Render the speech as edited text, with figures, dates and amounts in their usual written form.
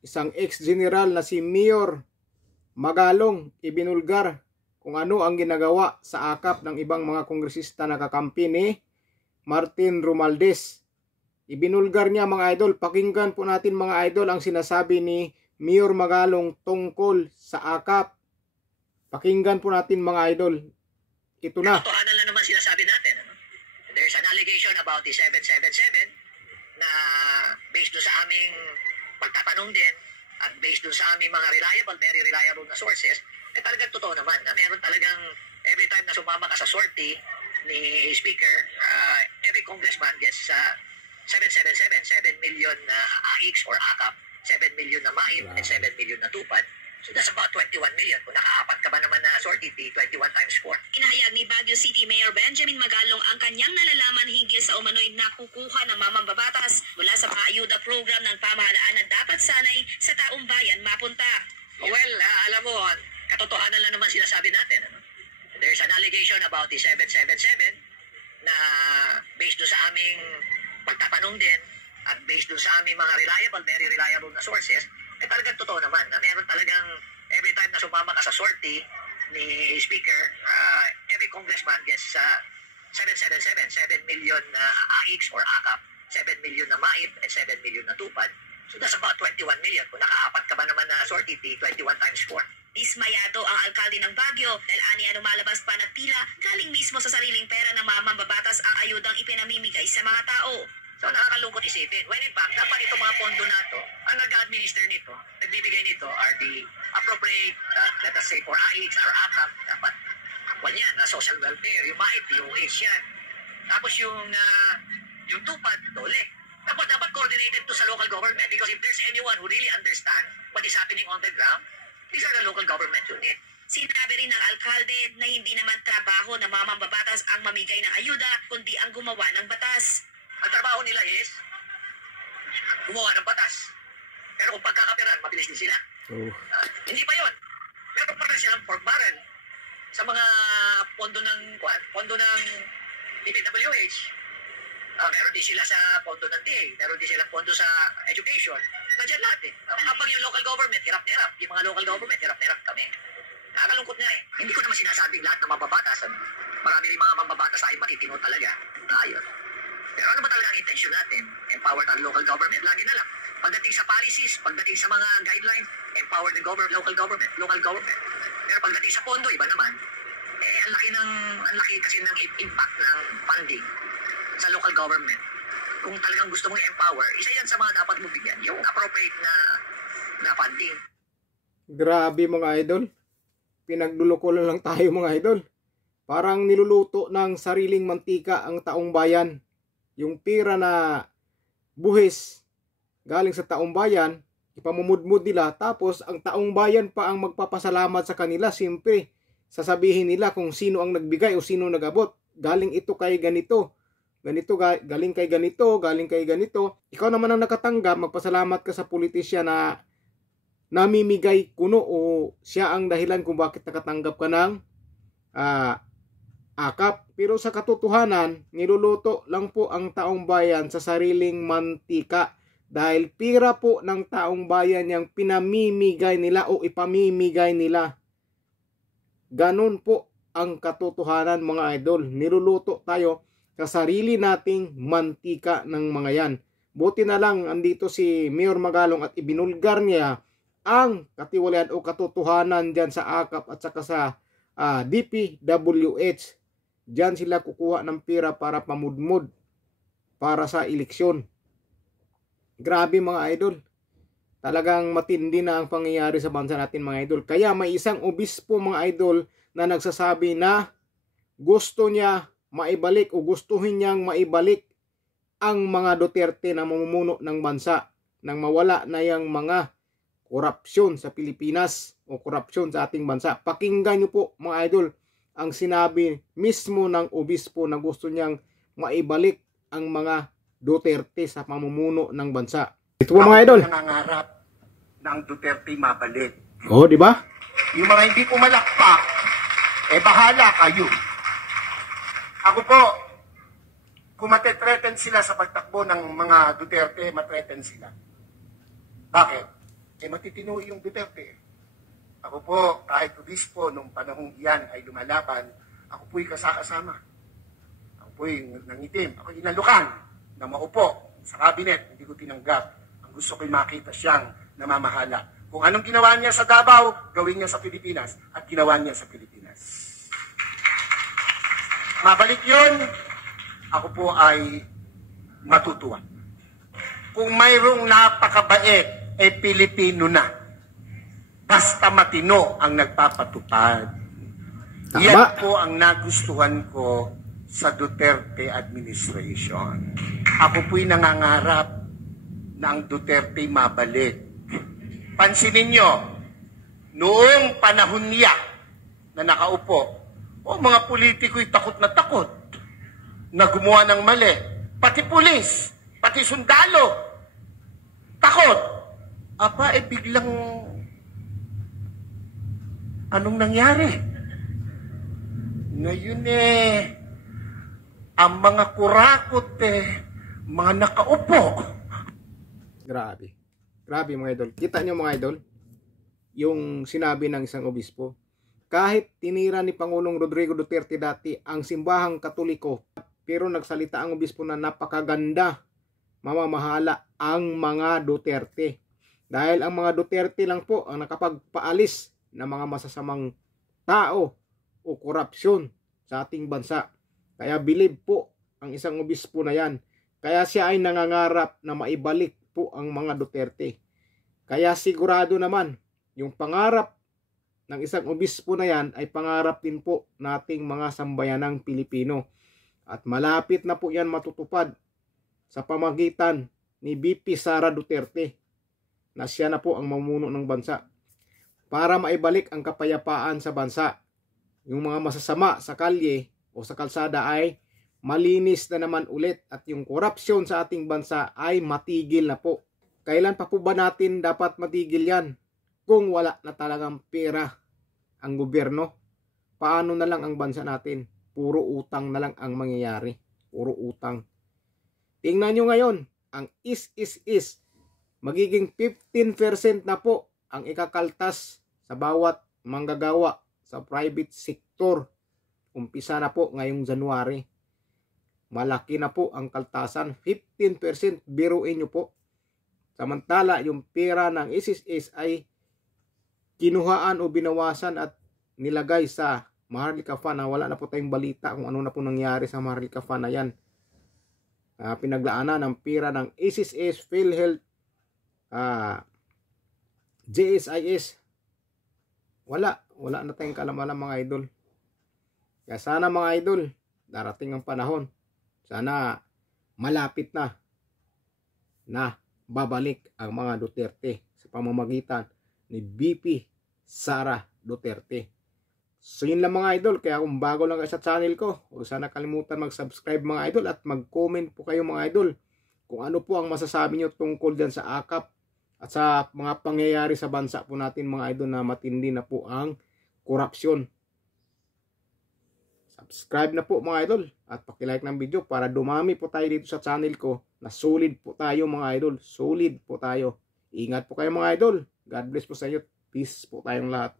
isang ex-general na si Mayor Magalong, ibinulgar kung ano ang ginagawa sa akap ng ibang mga kongresista na kakampi ni Martin Romualdez. Ibinulgar niya mga idol. Pakinggan po natin mga idol ang sinasabi ni Mayor Magalong tungkol sa akap. Pakinggan po natin mga idol. Ito na. Katotohanan lang naman sinasabi natin. There's an allegation about the 777 na based doon sa aming pagtatanong din at based doon sa aming mga very reliable na sources, talagang totoo naman na meron talagang every time na sumama ka sa sortie ni Speaker, every congressman gets 777, 7 million na AIX or AKAP, 7 million na MAIP, and 7 million na tupad. So that's about 21 million. Kung nakaapat ka ba naman na sortie fee, 21 times 4. Inahayag ni Baguio City Mayor Benjamin Magalong ang kanyang nalalaman hinggil sa umano'y nakukuha ng mamambabatas mula sa paayuda program ng pamahalaan na dapat sanay sa taong bayan mapunta. Well, alam mo, katotohanan lang naman sinasabi natin. There's an allegation about the 777 na based doon sa aming pagtatanong din at based doon sa aming mga very reliable na sources, talagang totoo naman na meron talagang every time na sumama ka sa sortie ni Speaker, every congressman gets 777, 7 million na AIX or AKAP, 7 million na MAIP, and 7 million na tupad. So that's about 21 million. Kung nakaapat ka ba naman na sortie fee, 21 times 4. Dismayado ang alkalde ng Baguio dahil aniya lumalabas pa na tila galing mismo sa sariling pera ng mga mambabatas ang ayudang ipinamimigay sa mga tao. So nakakalungkot isipin. When in fact, dapat itong mga pondo na to, ang nag-administer nito, nagbibigay nito are the appropriate, let us say for AIX or AKAP, dapat yan, social welfare, yung MAIP, yung DOH yan. Tapos yung tupad, dole. Dapat coordinated to sa local government because if there's anyone who really understand what is happening on the ground, these are the local government unit. Sinabi rin ng alkalde na hindi naman trabaho ng mga mambabatas ang mamigay ng ayuda, kundi ang gumawa ng batas. Ang trabaho nila is gumawa ng batas. Pero kung pagkakaperan, mabilis din sila. Hindi pa yun. Meron pa rin silang pork barrel sa mga pondo ng DPWH. Meron din sila sa pondo ng DA. Meron din sila pondo sa education. Nandiyan lahat eh. Kapag yung local government, hirap na hirap. Yung mga local government, hirap na hirap kami. Nakakalungkot nga eh. Hindi ko naman sinasabing lahat ng mababatas. Marami rin mga mababatas tayo matitino talaga. Ayun. Pero ano ba talaga ang intention natin? Empower ang local government. Lagi na lang. Pagdating sa policies, pagdating sa mga guidelines, empower the local government. Pero pagdating sa pondo, iba naman. Ang laki kasi ng impact ng funding sa local government. Kung talagang gusto mong i-empower, isa yan sa mga dapat mo bigyan. Yung appropriate na funding. Grabe mga idol. Pinagduloko lang tayo mga idol. Parang niluluto ng sariling mantika ang taong bayan. Yung pira na buhis galing sa taong bayan, ipamumudmud nila, tapos ang taong bayan pa ang magpapasalamat sa kanila. Siyempre, sasabihin nila kung sino ang nagbigay o sino nagabot. Galing ito kay ganito, galing kay ganito. Ikaw naman ang nakatanggap, magpasalamat ka sa politisyan na namimigay kuno o siya ang dahilan kung bakit nakatanggap ka ng akap. Pero sa katotohanan, niluluto lang po ang taong bayan sa sariling mantika dahil pira po ng taong bayan yung pinamimigay nila o ipamimigay nila. Ganon po ang katotohanan mga idol. Niluluto tayo sa sarili nating mantika ng mga yan. Buti na lang andito si Mayor Magalong at ibinulgar niya ang katiwalian o katotohanan dyan sa akap at saka sa DPWH. Diyan sila kukuha ng pira para pamudmud para sa eleksyon. Grabe mga idol. Talagang matindi na ang pangyayari sa bansa natin mga idol. Kaya may isang obispo mga idol na nagsasabi na gusto niya maibalik o gustuhin niyang maibalik ang mga Duterte na mamumuno ng bansa nang mawala na yung mga korupsyon sa Pilipinas o korupsyon sa ating bansa. Pakinggan niyo po mga idol ang sinabi mismo ng obispo na gusto niyang maibalik ang mga Duterte sa pamumuno ng bansa. Ito po mga idol. Nangangarap ng Duterte mabalik. Oh, di ba? Yung mga hindi pumalakpak, bahala kayo. Ako po, kung matetreten sila sa pagtakbo ng mga Duterte, matreten sila. Bakit? matitino yung Duterte. Ako po, kahit obispo nung panahong iyan ay lumalaban, ako po'y kasama. Ako po'y nangitim. Ako inalukan na maupo sa kabinet. Hindi ko tinanggap. Ang gusto ko'y makita siyang namamahala. Kung anong ginawa niya sa Davao, gawin niya sa Pilipinas. At ginawa niya sa Pilipinas. Mabalik yun, ako po ay matutuwa. Kung mayroong napakabait, Pilipino na. Basta matino ang nagpapatupad. Tama. Yan po ang nagustuhan ko sa Duterte administration. Ako po'y nangangarap na ang Duterte mabalik. Pansinin nyo, noong panahon niya na nakaupo, mga politiko'y takot na gumawa ng mali. Pati pulis, pati sundalo, takot. Aba, biglang, anong nangyari? Ngayon ang mga kurakot mga nakaupo. Grabe. Grabe mga idol. Kita nyo mga idol, yung sinabi ng isang obispo. Kahit tinira ni Pangulong Rodrigo Duterte dati ang simbahang Katoliko, pero nagsalita ang obispo na napakaganda mamamahala ang mga Duterte. Dahil ang mga Duterte lang po ang nakapagpaalis ng mga masasamang tao o korupsyon sa ating bansa. Kaya bilib po ang isang obispo na yan. Kaya siya ay nangangarap na maibalik po ang mga Duterte. Kaya sigurado naman yung pangarap ng isang obispo na yan ay pangarap din po nating mga sambayanang Pilipino. At malapit na po yan matutupad sa pamagitan ni VP Sara Duterte na siya na po ang mamuno ng bansa para maibalik ang kapayapaan sa bansa. Yung mga masasama sa kalye o sa kalsada ay malinis na naman ulit at yung korupsyon sa ating bansa ay matigil na po. Kailan pa po ba natin dapat matigil yan kung wala na talagang pera ang gobyerno? Paano na lang ang bansa natin? Puro utang na lang ang mangyayari. Puro utang. Tingnan nyo ngayon, ang is magiging 15% na po ang ikakaltas sa bawat manggagawa sa private sector. Umpisa na po ngayong January. Malaki na po ang kaltasan. 15%, biruin nyo po. Samantala, yung pera ng SSS ay kinuhaan o binawasan at nilagay sa Maharlika Fund. Wala na po tayong balita kung ano na po nangyari sa Maharlika Fund na yan. Pinaglaanan ng pera ng SSS, PhilHealth, JSIS. Wala na tayong kalamalan mga idol. Kaya sana mga idol, darating ang panahon. Sana malapit na babalik ang mga Duterte sa pamamagitan ni VP Sara Duterte. So yun lang mga idol. Kaya kung bago lang kayo sa channel ko, huwag sana kalimutan mag-subscribe mga idol at mag-comment po kayo mga idol kung ano po ang masasabi nyo tungkol dyan sa AKAP at sa mga pangyayari sa bansa po natin mga idol na matindi na po ang korupsyon. Subscribe na po mga idol at paki-like ng video para dumami po tayo dito sa channel ko na solid po tayo mga idol. Solid po tayo. Ingat po kayo mga idol. God bless po sa inyo. Peace po tayong lahat.